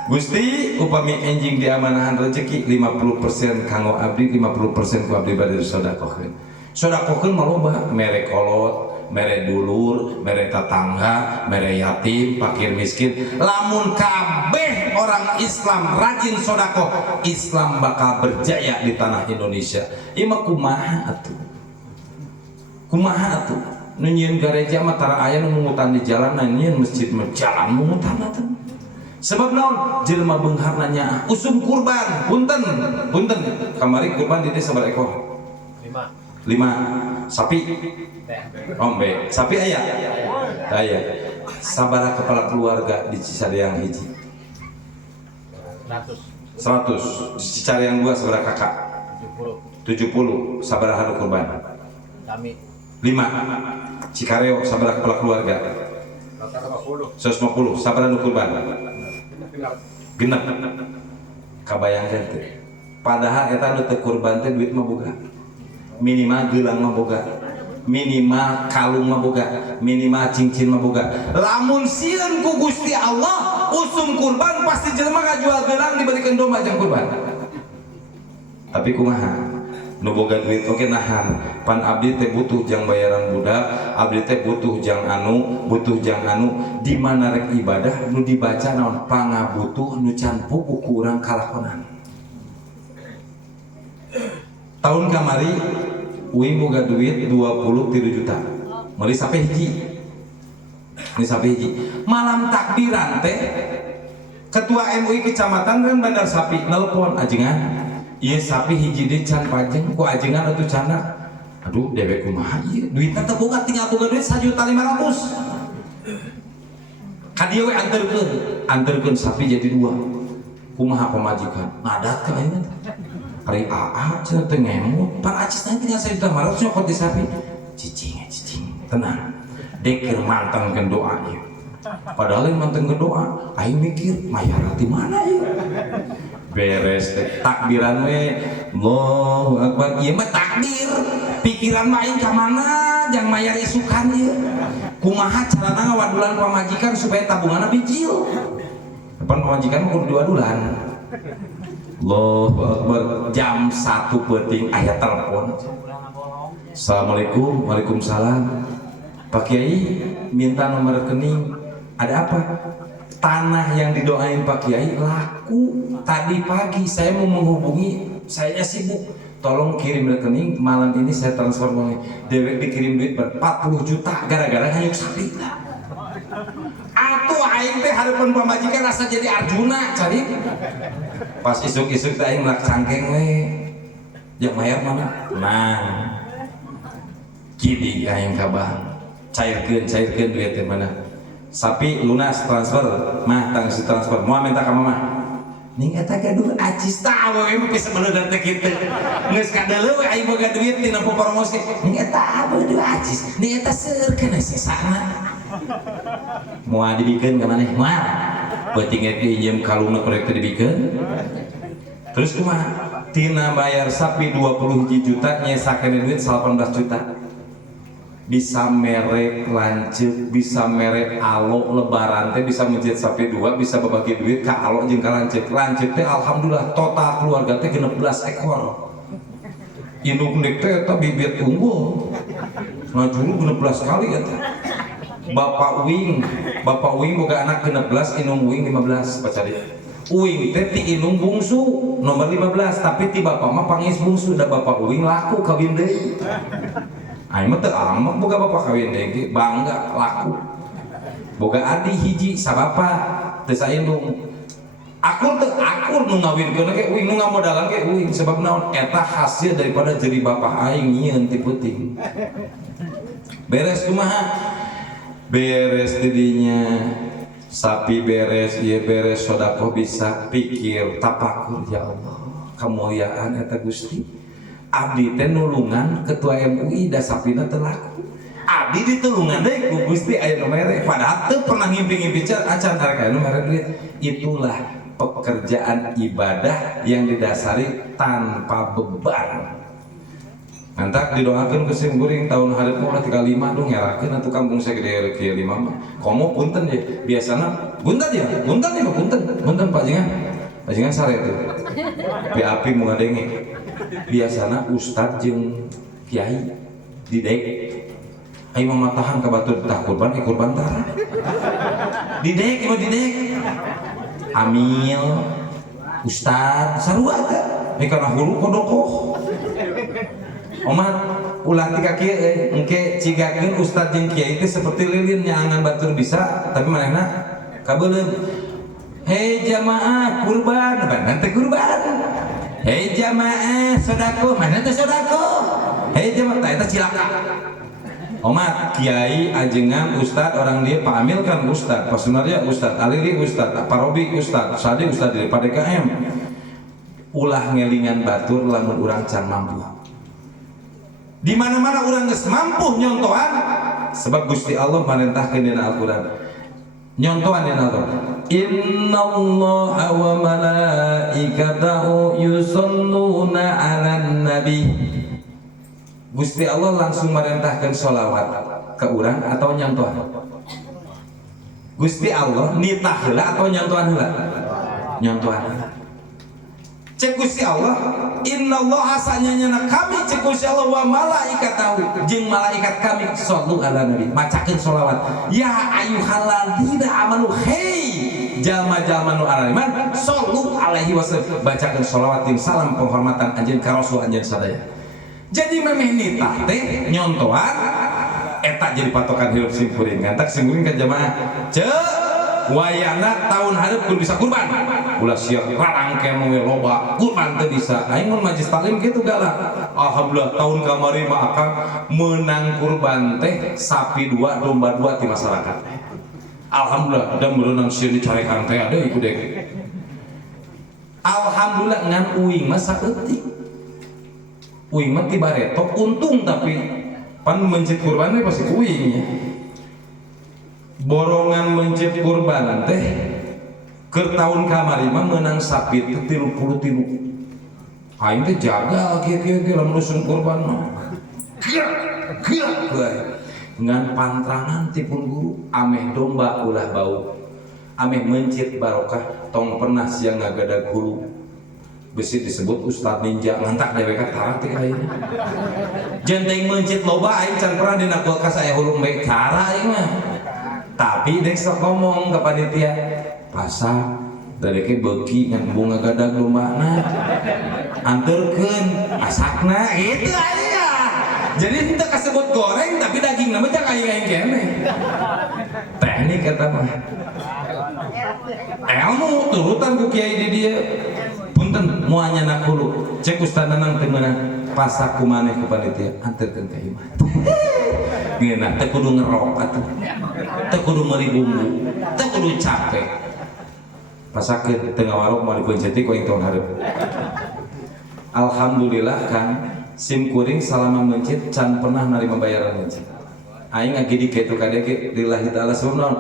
Gusti upami enjing diamanahan rezeki 50% kanggo abdi 50% ku abdi bade sedekahkeun. Sedekahkeun mah loba mere kolot, mere dulur, mere tetangga, mere yatim, fakir miskin. Lamun kabeh orang Islam rajin sedekah, Islam bakal berjaya di tanah Indonesia. Ieu mah kumaha atuh? Kumaha atuh? Nu nyieun gereja mah tara aya nu mungutan di jalan, nyieun masjid mah jalan mungutan atuh. Sebab naon jelema beunghar nanya usum kurban punten kamari kurban di desa sabaraha ekor 5 sapi ombe sapi aya sabaraha kepala keluarga di Cicadeang hiji 100 di Cicadeang 2 sabaraha kakak 70 sabaraha anu kurban kami 5 Cikareo sabaraha kepala keluarga 150 sabaraha anu kurban genep kabayangkeun teh padahal eta nu teu kurban teh duit mah boga minimal gelang mah boga minimal kalung mah boga minimal cincin mah boga lamun sieun ku Gusti Allah usum kurban pasti jelema ngajual gelang diberikan domba jeung kurban tapi kumaha nu boga duit oge nahan pan abdi teh butuh jang bayaran budak abdi teh butuh jang anu di mana rek ibadah nu dibaca naon pangabutuh nu can puguh ku urang kalakonan tahun kamari uing boga duit 23 juta meuli sape hiji malam takbiran teh ketua MUI kecamatan dan bandar sapi nelpon ajengan iya sapi hiji di can pajeng ku ajengan atuh cana aduh dewek kumaha ieu duitna teu boga tinggal boga duit 1.500.000 ka dieu we anterkeun sapi jadi 2 kumaha pamajikan ngadat ka ayeuna ari AA cenah teu ngemut pan acis teh tinggal 1.500.000 nyokot di sapi cicing tenang dekir mantengkeun doa ieu padahal yang mantengkeun doa aing mikir mayar di mana ieu beres teh takbiran we Allahu Akbar ieu mah takbir pikiran mah aing ka mana jang mayar isukan ieu kumaha carana ngawadulan pamajikan supaya tabunganna bijil depan pamajikan mah kudu diwadulan Allahu Akbar jam 1 peuting aya telepon Assalamualaikum Waalaikumsalam Pak Kiai minta nomor rekening ada apa tanah yang didoain Pak Kiai laku tadi pagi saya mau menghubungi saya sibuk tolong kirim rekening malam ini saya transfer uangnya dewek dikirim duit 40 juta gara-gara hanyut sapi atuh aing teh harapan pamajikan rasa jadi Arjuna cari pas isuk-isuk teh aing melak cangkeng we yang mayar mana nah kidi aing ka bank cairkeun duit teh mana sapi lunas transfer mah tang si transfer moal minta ka mama ning eta gaduh acis tah we bisa beuneuh teh kitu geus kadeuleu we aing boga duit tina poporongos ge ning eta beuneuh acis ning eta seueur kana sesana moal dibikeun ka maneh moal beuting ge pinjem kalungna korek teh dibikeun terus kumaha tina bayar sapi 20 juta nyesakeun duit 18 juta bisa merek lanceuk bisa merek alo lebaran teh bisa menjit sapi 2 bisa berbagi duit ka alo jeung ka lanceuk teh alhamdulillah total keluarga teh 16 ekor induk nik teh eta bibit unggul ngajuru 16 kali eta Bapak Wing boga anak 16 indung Wing 15 baca dia Uing teh ti indung bungsu nomor 15 tapi ti bapak mah pangis bungsu da Bapak Uing laku kawin deui aing mah teu amak boga bapak kawin deui bangga laku boga adi hiji sabapa teu saindung akur nu ngawinkeun ge uing nu ngamodalan ge uing sebab naon eta hasil daripada jadi bapak aing nyieun ti peuting beres kumaha beres didinya sapi beres ieu beres sedekah bisa pikir tapakur ya Allah kamuliaan eta Gusti abdi teh nulungan ketua MUI da sapina teu laku abdi ditulungan deui ku Gusti aya nu mere padahal teu pernah ngimpi-ngimpi acan harga nu mere duit itulah pekerjaan ibadah yang didasari tanpa beban nantak didoakeun ku sim guring tahun hareup mah 35 dong ngerakeun atuh kampung sagede kieu 5 mah komo punten ye biasana punten pajengan sare tuh api mau ngadenge biasana ustad jeung kiai didek aing mah matahan ka batur tah kurban tara didek amil ustad sarua teh mikana hulu kodokoh omat ulah tika kieu engke cigakeun ustad jeung kiai teh seperti lilin nyaangan batur bisa tapi manehna kabeuleuh hei jamaah kurban bener teh kurban hei jamaah sedekah mana teh sedekah hei jamaah tah eta cilaka omat kiai ajengan ustad orang dia Pak Amil kan ustad Pak Sunarya ustad Alili ustad Pak Robi ustad Sadi ustad dari PDKM ulah ngelingan batur lamun urang can mampu di mana-mana urang geus mampu nyontohan sebab Gusti Allah marentahkeun dina Al-Qur'an nyontohan dina Al-Qur'an innallaha wa malaikatahu yusholluna 'alan nabi Gusti Allah langsung merintahkan sholawat ke urang atau nyontohan Gusti Allah nitah heula atau nyontohan heula nyontohan cek Gusti Allah innallaha sanyana kami cek Gusti Allah wa malaikatahu jeung malaikat kami shollu ala nabi macakeun sholawat ya ayyuhalladzina amanu hei jalma-jalma nu araliman shollu alaihi wasallam bacakeun sholawat jeung salam penghormatan anjeun ka rasul anjeun sadaya jadi memeh nitah teh nyontohan eta jadi patokan hidup sim kuring ngantak sim kuring ka jamaah cek wayana tahun hareup kudu bisa kurban ulah siap rarang kene we loba kurban teu bisa aing mun majlis taklim kitu galak alhamdulillah tahun kamari mah akang menang kurban teh sapi 2 domba 2 ti masyarakat alhamdulillah dan berenang sieun dicarekan teh ada iku dek alhamdulillah ngan uing mah saeutik uing mah ti bareto untung tapi pan mencit kurban teh pasti uing ya borongan mencit kurban teh ke tahun kamari mah menang sapi teh 33 aing teh jaga kieu lamun dusun kurban mah ngan pantrangan ti pun guru ameh domba ulah bau ameh mencit barokah tong pernah siang ngagadag hulu besi disebut Ustad Ninja ngantak dewek tara teh ayeuna jenteng mencit loba aing can pernah dina kulkas aya hulu mbe cara aing mah tapi dek sok ngomong ke panitia pasang dari ke beki ngan bunga gadag lombana anterkeun asakna gitu aja jadi kita kasebut goreng tapi daging nama jangan aing kene teknik kata mah ilmu turutan ku kiai di dia punten muanya nakulu cek ustaz nanang temenan pasak kumaneh ku panitia anterkeun ka imah ngeuna teu kudu ngerok atuh teu kudu meuli bumbu teu kudu capek pasakeun teu ngawarok moal dipeuncetik ku aing tong hareup alhamdulillah kan sim kuring salama mencit can pernah narima bayaran mencit aing ngagidi kitu kadege lillahi taala sebab naon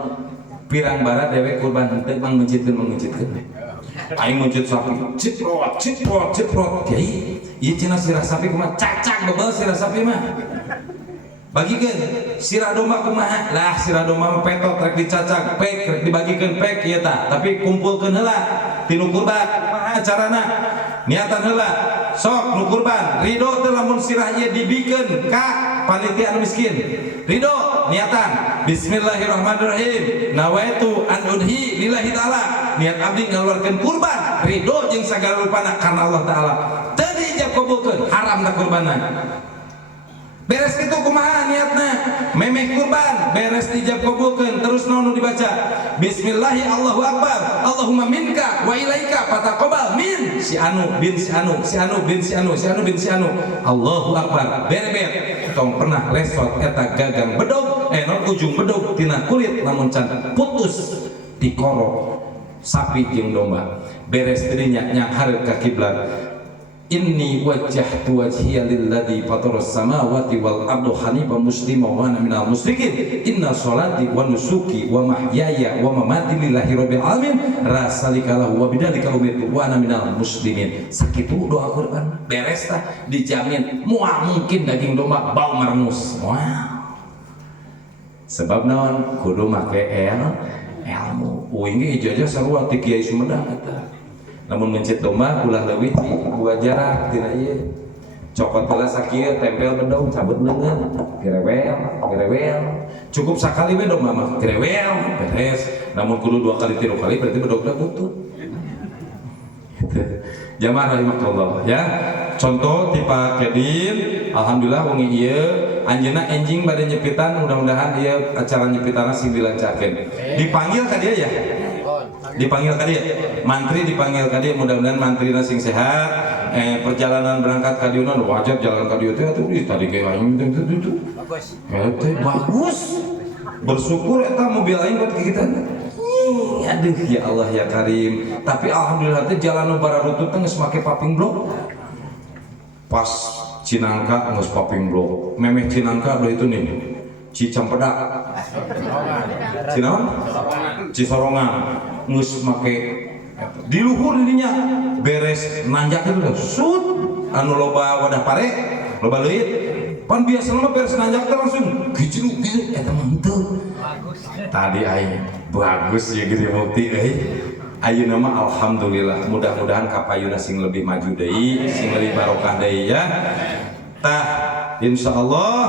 pirang barat dewe kurban henteu mang mencitkeun aing mencit sapi ciprot kiai ieu cenah sirah sapi kumaha cacak bebel sirah sapi mah bagikeun sirah domba kumaha lah sirah domba mah petot rek dicacak pek rek dibagikeun pek ieu tah tapi kumpulkeun heula tinu kurban kumaha carana niatan heula sok nu kurban ridho teh lamun sirah ieu dibikeun ka panitia anu miskin ridho niatan bismillahirrahmanirrahim nawaitu an udhi lillahi taala niat abdi ngaluarkeun kurban ridho jeung sagala rupana karna Allah taala teu dijab kabulkeun haram da kurbanna beres kitu kumaha niatna memeh kurban beres dijab kabulkeun terus naon nu dibaca bismillahi Allahu akbar Allahumma minka wa ilaika fataqabbal min si anu bin si anu si anu bin si anu si anu bin si anu Allahu akbar berebet tong pernah lesot eta gagang bedog non ujung bedog tina kulit namun can putus dikorok sapi jeung domba beres dirinya nyang hareup ka kiblat inni wajjahtu wajhiya lilladzi fataras samawati wal arda hanifan musliman wa ana minal musyrikin inna sholati wa nusuki wa mahyaya wa mamati lillahi rabbil alamin rasalika lahu wa bidzalika umirtu wa ana minal muslimin sakitu doa kurban beres tah dijamin moal mungkin daging domba bau merengus wow sebab naon kudu make ilmu uing ge ijazah sarua ti Kiai Sumedang eta namun mencit domba ulah leuwih di gua jarak tina ieu cokot heula sakieu tempel bedog cabut leungeun gerewel cukup sakali we domba mah gerewel beres namun kudu 2 kali 3 kali berarti bedogna butut gitu jamaah rahimakumullah ya contoh tipa kedin alhamdulillah wengi ieu anjeunna enjing bade nyepitan mudah-mudahan ieu acara nyepitanna sing dilancarkeun dipanggil ka dia ya dipanggil ka dia mantri dipanggil ka dia mudah-mudahan mantrina sing sehat perjalanan berangkat ka dieu wajar jalan ka dieu teh atuh tadi ge aing itu bagus bersyukur eta mobil aing buat kita aduh ya Allah ya Karim tapi alhamdulillah teh jalan nu bararutut teh geus make paping blok pas Cinangka geus paping blok memeh Cinangka do itu nih Cicampedak Cinaon Cisorongan geus make di luhur dirinya beres nanjak itu sut anu loba wadah pare loba leuit pan biasa mah beres nanjak teh langsung gijruk gitu eta mah henteu tadi aing bagus ya gede bukti ayeuna mah alhamdulillah mudah-mudahan kapayuna sing lebih maju deui sing lebih barokah deui ya tah insyaallah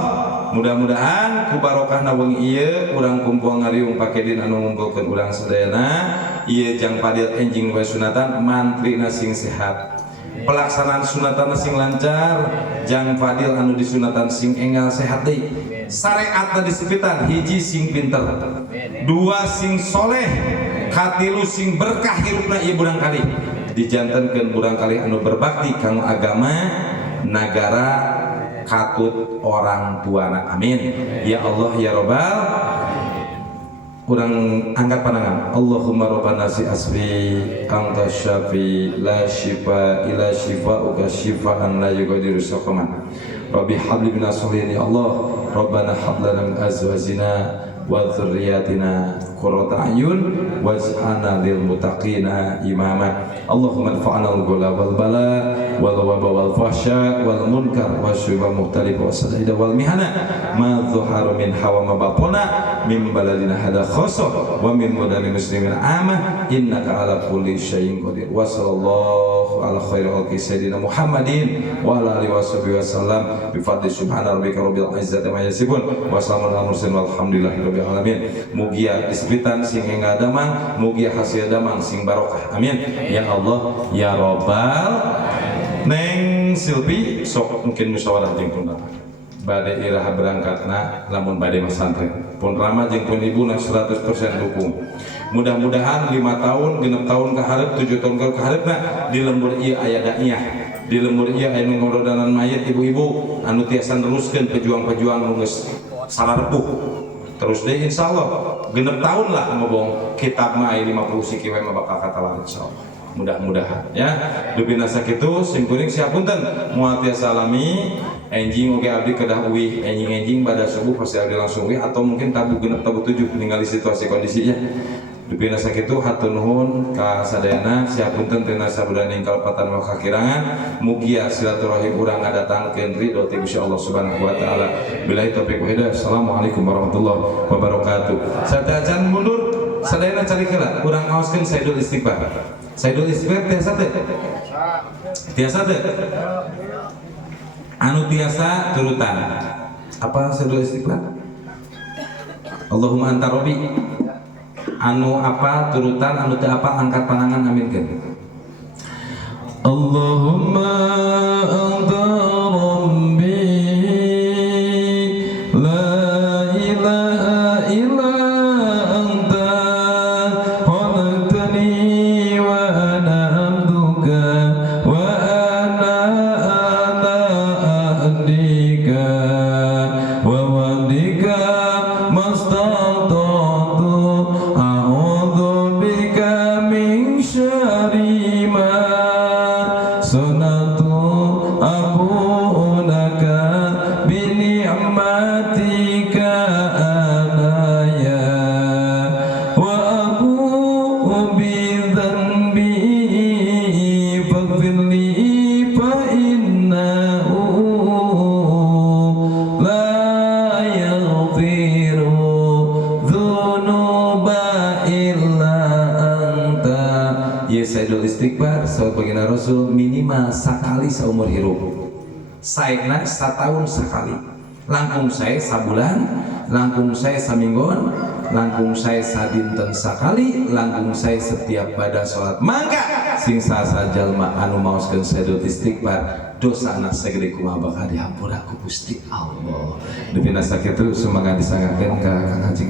mudah-mudahan ku barokahna wengi ieu urang kumpul ngariung pakedin anu ngumpulkeun urang sadayana ieu jang padil enjing we sunatan mantrina sing sehat pelaksanaan sunatan sing lancar jang fadil anu disunatan sing enggal sehat deui syariatna disepitan hiji sing pinter dua sing soleh katilu sing berkah hirupna ieu burang kali dijantenkeun burang kali anu berbakti kanggo agama nagara katut orang tuana amin ya Allah ya Rabbal kurang angkat pandangan Allahumma rabbana si asbi anta syafi la syifa ila syifauka syifaan la yughadiru saqaman rabbi habli minas solihin ya Allah rabbana hab lana min azwajina wa dzurriyyatina qurrata a'yun waj'alna lil muttaqina imama Allahumma anfa'na al-ghula wal bala wal waba wal fahsya wal munkar wasyuba mukhtalif wa sadida wal mihana ma dhuharu min hawa ma batana min baladina hada khassa wa min mudani muslimin amah innaka ala kulli syai'in qadir wa sallallahu ala khairi khalqi sayyidina Muhammadin wa ala alihi washabihi wasallam bi fadli subhana rabbika rabbil izzati amma yasifun wa salamun alal mursalin walhamdulillahi rabbil alamin mugia isbitan sing enggal damang mugia hasil damang sing barokah amin ya Allah ya Rabbal Neng Silpi sok mungkin musyawarah jeung pun bade iraha berangkatna lamun bade masantren pun rama jeung pun ibu 100% dukung mudah-mudahan 5 tahun 6 tahun ke hareup 7 tahun ke hareup di lembur ieu aya daiyah, di lembur ieu aya ngorodanan mayit ibu-ibu anu tiasa neruskeun pejuang-pejuang nu geus salarepuh terus deh insyaallah 6 tahun lah ngobong kitab mah aya 50 siki we mah bakal katalar insyaallah. Mudah-mudahan ya dupina sakitu simkuring siapunten moal tiasa alami enjing oge abdi kedah uwih enjing pada subuh pasti abdi langsung uwih atau mungkin tabu 6 tabu 7 ningali situasi kondisinya dupina sakitu hatur nuhun ka sadayana siapunten tina sabudana kalpatan wa kakirangan mugia silaturahim urang ngadatangkeun ridho ti Gusti Allah Subhanahu wa taala. Billahi taufiq wal hidayah. Assalamualaikum warahmatullahi wabarakatuh. Sadaya mundur sadayana cari heula urang ngaoskeun Saidul Istighfar. Saidul Istighfar tiasa teh? Tiasa teh? Anu tiasa turutan. Apa Saidul Istighfar? Allahumma anta rabbi. Anu apa turutan anu teu apa angkat panangan aminkeun. Allahumma anta rabbi la ilaha illa anta khalaqtani wa ana abduka wa ana ala ahdika wa wadika mastata'tu a'udzu bika min syarri ma sunatu abunaka bi ni'matika alaya wa abu bi dhanbi faghfirli fa innahu la yaghfiru dzunuba illa anta. Ya Saidul Istighfar sahabat baginda Rasul minimal sakali seumur hidup. Saena setahun sekali. Langkung saya sabulan, langkung saya saminggon, langkung saya sadinten sakali, langkung saya setiap pada sholat. Mangka sing sasa jalma anu maoskeun Saidul Istighfar dosana sagede kumaha bakal dihampura ku Gusti Allah. Dipina sakitu sumangan disangakeun ka Kang Haji.